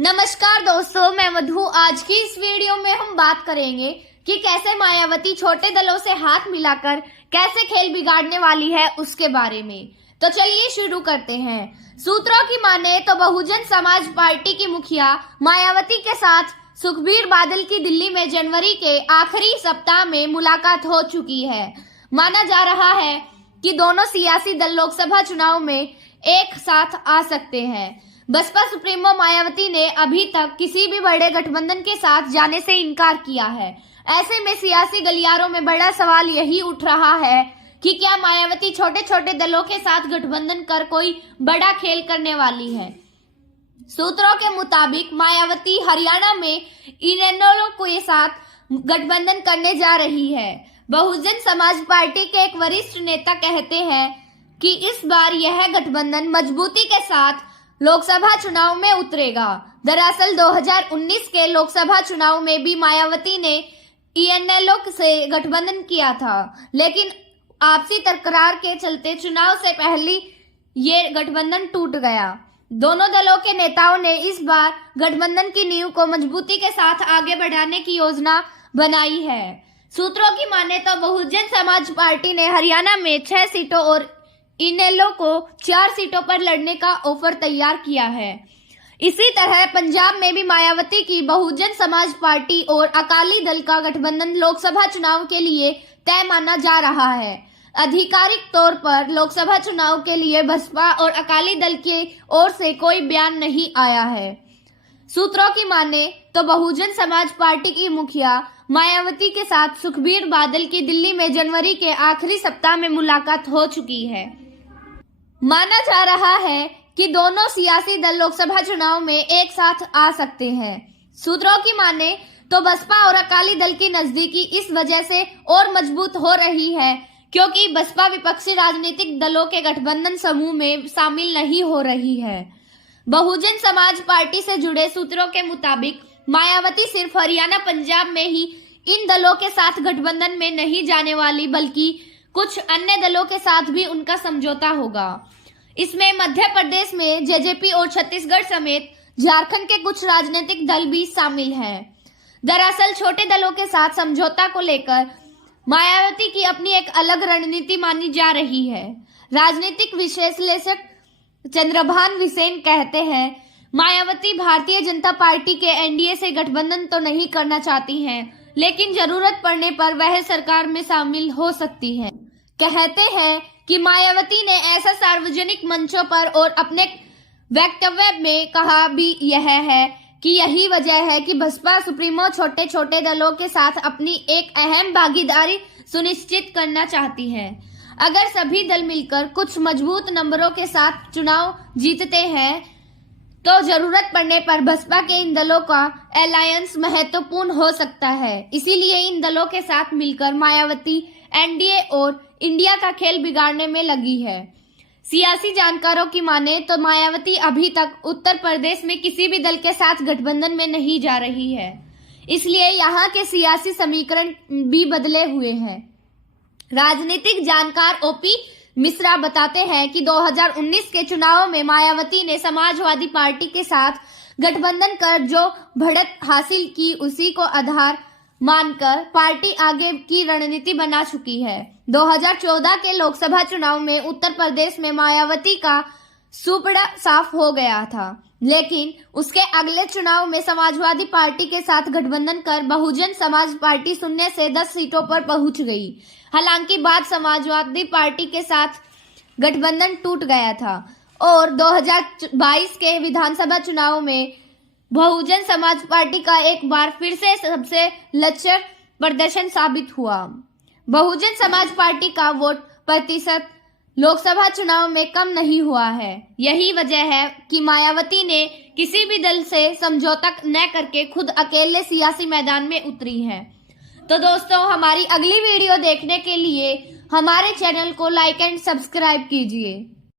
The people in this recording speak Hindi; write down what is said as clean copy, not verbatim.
नमस्कार दोस्तों, मैं मधु। आज की इस वीडियो में हम बात करेंगे कि कैसे मायावती छोटे दलों से हाथ मिलाकर कैसे खेल बिगाड़ने वाली है उसके बारे में। तो चलिए शुरू करते हैं। सूत्रों की माने तो बहुजन समाज पार्टी की मुखिया मायावती के साथ सुखबीर बादल की दिल्ली में जनवरी के आखिरी सप्ताह में मुलाकात हो चुकी है। माना जा रहा है कि दोनों सियासी दल लोकसभा चुनाव में एक साथ आ सकते हैं। बसपा सुप्रीमो मायावती ने अभी तक किसी भी बड़े गठबंधन के साथ जाने से इनकार किया है। ऐसे में सियासी गलियारों में बड़ा सवाल यही उठ रहा है कि क्या मायावती छोटे छोटे दलों के साथ गठबंधन कर कोई बड़ा खेल करने वाली है। सूत्रों के मुताबिक मायावती हरियाणा में इनेलो के साथ गठबंधन करने जा रही है। बहुजन समाज पार्टी के एक वरिष्ठ नेता कहते हैं कि इस बार यह गठबंधन मजबूती के साथ लोकसभा चुनाव में उतरेगा। दरअसल 2019 के लोकसभा चुनाव में भी मायावती ने इनेलो से गठबंधन किया था, लेकिन आपसी तकरार के चलते चुनाव से पहले ये गठबंधन टूट गया। दोनों दलों के नेताओं ने इस बार गठबंधन की नींव को मजबूती के साथ आगे बढ़ाने की योजना बनाई है। सूत्रों की माने तो बहुजन समाज पार्टी ने हरियाणा में 6 सीटों और इनेलो को 4 सीटों पर लड़ने का ऑफर तैयार किया है। इसी तरह पंजाब में भी मायावती की बहुजन समाज पार्टी और अकाली दल का गठबंधन लोकसभा चुनाव के लिए तय माना जा रहा है। आधिकारिक तौर पर लोकसभा चुनाव के लिए बसपा और अकाली दल की ओर से कोई बयान नहीं आया है। सूत्रों की माने तो बहुजन समाज पार्टी की मुखिया मायावती के साथ सुखबीर बादल की दिल्ली में जनवरी के आखिरी सप्ताह में मुलाकात हो चुकी है। माना जा रहा है कि दोनों सियासी दल लोकसभा चुनाव में एक साथ आ सकते हैं। सूत्रों की माने तो बसपा और अकाली दल की नजदीकी इस वजह से और मजबूत हो रही है क्योंकि बसपा विपक्षी राजनीतिक दलों के गठबंधन समूह में शामिल नहीं हो रही है। बहुजन समाज पार्टी से जुड़े सूत्रों के मुताबिक मायावती सिर्फ हरियाणा पंजाब में ही इन दलों के साथ गठबंधन में नहीं जाने वाली, बल्कि कुछ अन्य दलों के साथ भी उनका समझौता होगा। इसमें मध्य प्रदेश में जेजेपी और छत्तीसगढ़ समेत झारखंड के कुछ राजनीतिक दल भी शामिल हैं। दरअसल छोटे दलों के साथ समझौता को लेकर मायावती की अपनी एक अलग रणनीति मानी जा रही है। राजनीतिक विश्लेषक चंद्रभान विसेन कहते हैं, मायावती भारतीय जनता पार्टी के एनडीए से गठबंधन तो नहीं करना चाहती हैं, लेकिन जरूरत पड़ने पर वह सरकार में शामिल हो सकती हैं। कहते हैं कि मायावती ने ऐसा सार्वजनिक मंचों पर और अपने वक्तव्य में कहा भी यह है कि यही वजह है कि बसपा सुप्रीमो छोटे छोटे दलों के साथ अपनी एक अहम भागीदारी सुनिश्चित करना चाहती है। अगर सभी दल मिलकर कुछ मजबूत नंबरों के साथ चुनाव जीतते हैं तो जरूरत पड़ने पर बसपा के इन दलों का अलायंस महत्वपूर्ण हो सकता है। इसीलिए इन दलों के साथ मिलकर मायावती एनडीए और इंडिया का खेल बिगाड़ने में लगी है। सियासी जानकारों की माने तो मायावती अभी तक उत्तर प्रदेश में किसी भी दल के साथ गठबंधन में नहीं जा रही है, इसलिए यहाँ के सियासी समीकरण भी बदले हुए हैं। राजनीतिक जानकार ओपी मिश्रा बताते हैं कि 2019 के चुनाव में मायावती ने समाजवादी पार्टी के साथ गठबंधन कर जो बढ़त हासिल की उसी को आधार मानकर पार्टी आगे की रणनीति बना चुकी है। 2014 के लोकसभा चुनाव में उत्तर प्रदेश में मायावती का सुपड़ा साफ हो गया था, लेकिन उसके अगले चुनाव में समाजवादी पार्टी के साथ गठबंधन कर बहुजन समाज पार्टी 0 से 10 सीटों पर पहुंच गई। हालांकि बाद समाजवादी पार्टी के साथ गठबंधन टूट गया था और 2022 के विधानसभा चुनाव में बहुजन समाज पार्टी का एक बार फिर से सबसे लचर प्रदर्शन साबित हुआ। बहुजन समाज पार्टी का वोट प्रतिशत लोकसभा चुनाव में कम नहीं हुआ है। यही वजह है कि मायावती ने किसी भी दल से समझौता न करके खुद अकेले सियासी मैदान में उतरी है। तो दोस्तों, हमारी अगली वीडियो देखने के लिए हमारे चैनल को लाइक एंड सब्सक्राइब कीजिए।